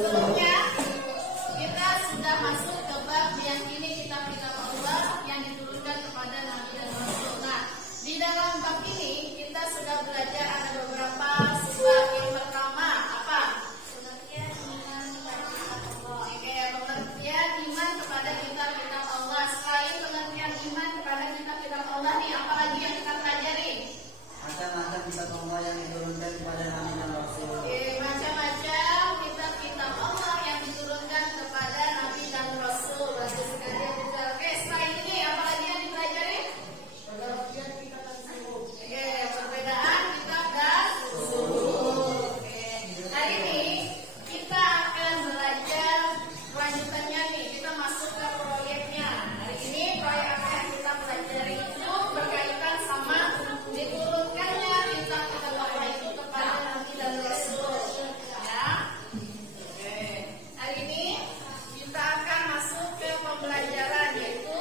Sebelumnya kita sudah masuk ke bab yang ini kitab-kitab Allah yang diturunkan kepada Nabi dan Rasul. Nah, di dalam bab ini kita sudah belajar ada beberapa sebab. Yang pertama apa? Pengertian iman kepada kitab Allah. Pengertian iman kepada kitab-kitab Allah. Selain pengertian iman kepada kitab-kitab Allah nih, apa lagi yang kita pelajari? Macam-macam kitab Allah yang diturunkan kepada Nabi dan Rasul. Macam-macam kitab-kitab Allah yang diturunkan kepada Nabi dan Rasul. Bagus sekali ya juga. Oke, selain ini apa lagi yang dipelajari? Perbedaan kitab dan suhuf. Perbedaan kitab dan suhuf. Hari ini kita akan belajar lanjutannya nih. Kita masuk ke proyeknya. Hari ini proyek apa yang kita pelajari itu berkaitan sama diturunkannya kitab-kitab Allah itu kepada Nabi dan Rasul. Ya. Oke. Hari ini kita akan masuk ke pembelajaran, yaitu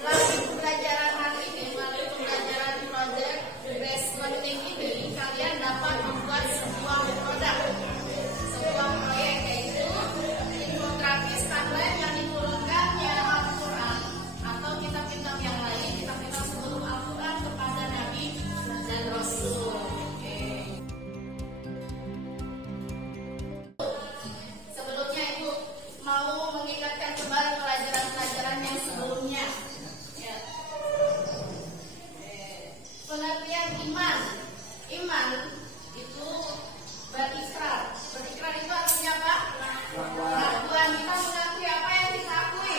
melalui pembelajaran hari ini, melalui pembelajaran project based learning ini, kalian dapat membuat sebuah produk, sebuah proyek, yaitu infografis timeline yang diturunkannya Al-Quran atau kitab-kitab yang lain, kitab-kitab sebelum Al-Quran kepada Nabi dan Rasul. Oke. Sebelumnya Ibu mau mengingatkan kembali pelajaran-pelajaran yang sebelumnya. Ya. Pengertian iman. Iman itu berikrar. Berikrar itu artinya apa? Pengakuan. Kita mengakui apa yang kita akui.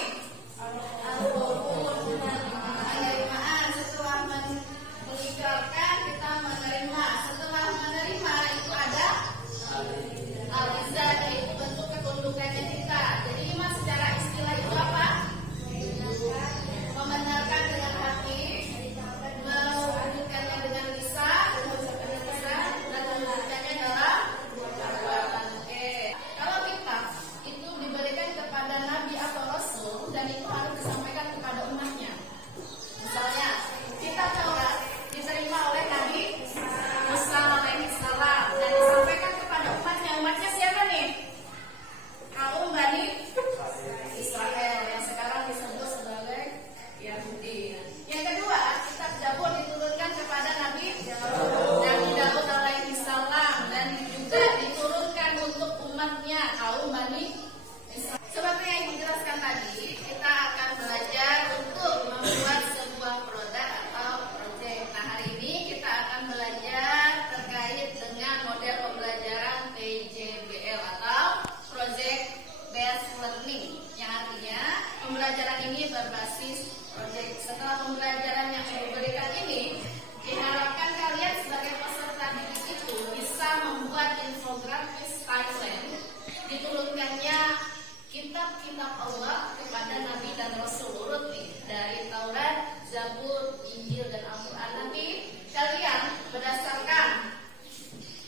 Penerimaan. Setelah mengikrarkan kita menerima. Setelah menerima itu ada al-izah, yaitu bentuk ketundukannya kita. Jadi iman secara istilah itu apa? Membenarkan dengan hati, mewujudkannya dengan lisan, dan mewujudkannya dalam perbuatan. Kalau kita itu diberikan kepada Nabi atau Rasul dan itu harus disampaikan kepada umatnya. Misalnya, kitab Taurat diterima oleh Nabi Musa alaihi salam dan disampaikan kepada umatnya. Umatnya siapa nih? Kaum Bani Israel yang sekarang disebut sebagai Yahudi. Yang kedua, kitab Zabur diturunkan kepada Nabi Daud alaihi salam dan juga diturunkan untuk umatnya kaum Bani Israel. Seperti yang dijelaskan tadi, kita akan belajar untuk membuat sebuah produk atau proyek. Nah, hari ini kita akan belajar terkait dengan model pembelajaran PJBL atau Project Based Learning, yang artinya pembelajaran ini berbasis proyek. Setelah pembelajaran yang diberikan ini, diharapkan kalian sebagai peserta didik itu bisa membuat infografis timeline diturunkannya kitab-kitab Allah kepada Nabi dan Rasul urut nih, dari Taurat, Zabur, Injil, dan Al-Quran. Nanti kalian berdasarkan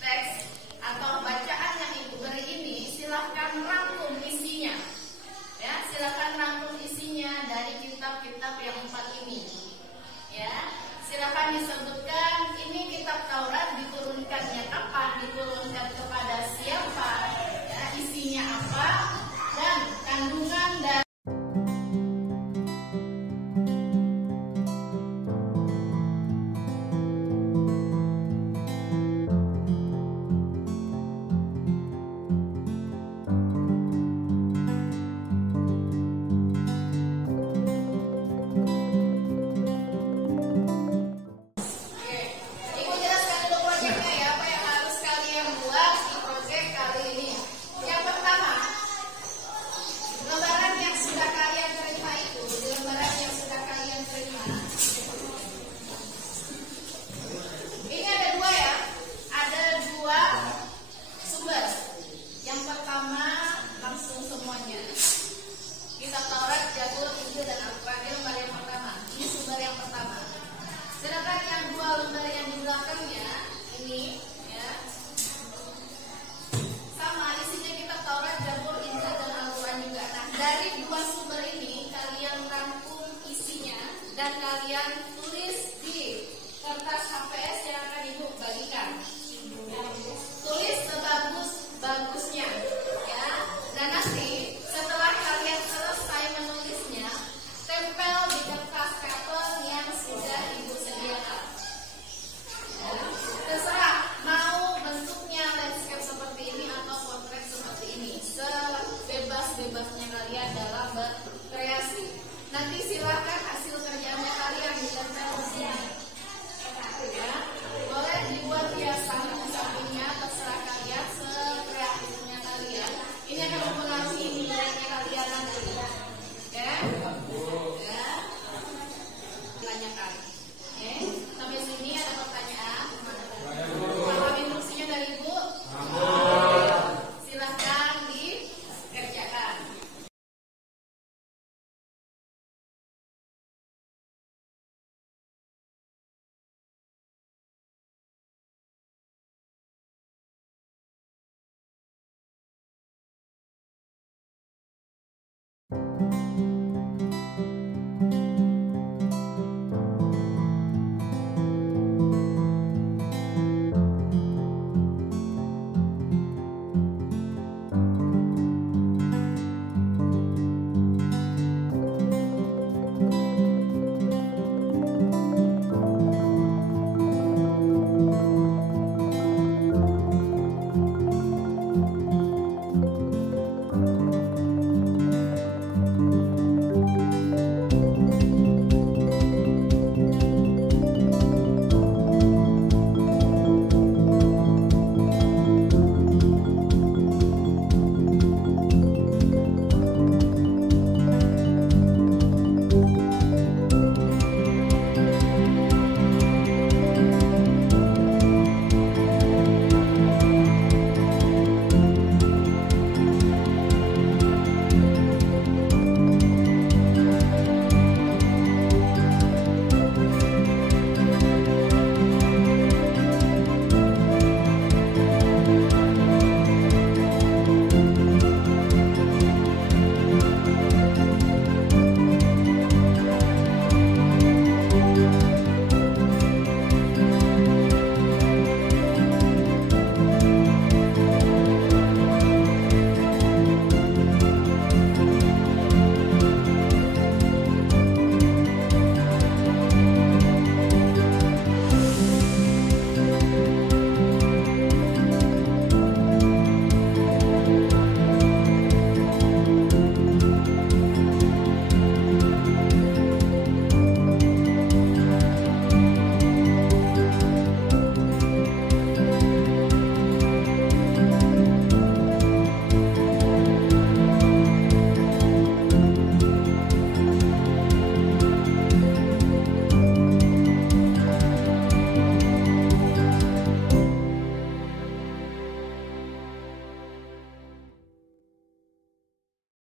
teks atau bacaan yang Ibu beri ini, silahkan rangkum isinya. Ya, silahkan rangkum isinya dari kitab-kitab yang 4 ini. Ya, silahkan disebutkan ini kitab Taurat diturunkannya kapan, diturunkan kepada siapa, ya, isinya apa, dan kandungan dan Ibu jelaskan dulu proyeknya ya, apa yang harus kalian buat di proyek kali ini. Yang pertama, lembaran yang sudah kalian terima itu, di lembaran yang sudah kalian terima, ini ada 2 ya, ada 2 sumber. Yang pertama langsung semuanya, kitab Taurat, Zabur, Injil, dan Al-Quran. Ini lembar yang pertama, ini sumber yang pertama. Sedangkan yang 2 lembar yang di belakangnya ini, ya, sama isinya kitab Taurat, Zabur, Injil, dan Al-Quran juga. Nah, dari 2 sumber ini kalian rangkum isinya dan kalian tulis di kertas HPS yang akan Ibu bagikan. Ya, tulis sebagus-bagusnya, ya.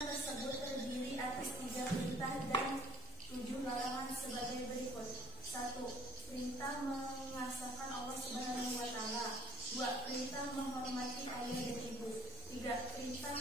Tersebut terdiri atas 3 perintah dan 7 larangan sebagai berikut. 1. Perintah mengesahkan Allah Subhanahu wa taala. 2. Perintah menghormati ayah dan ibu. 3. Perintah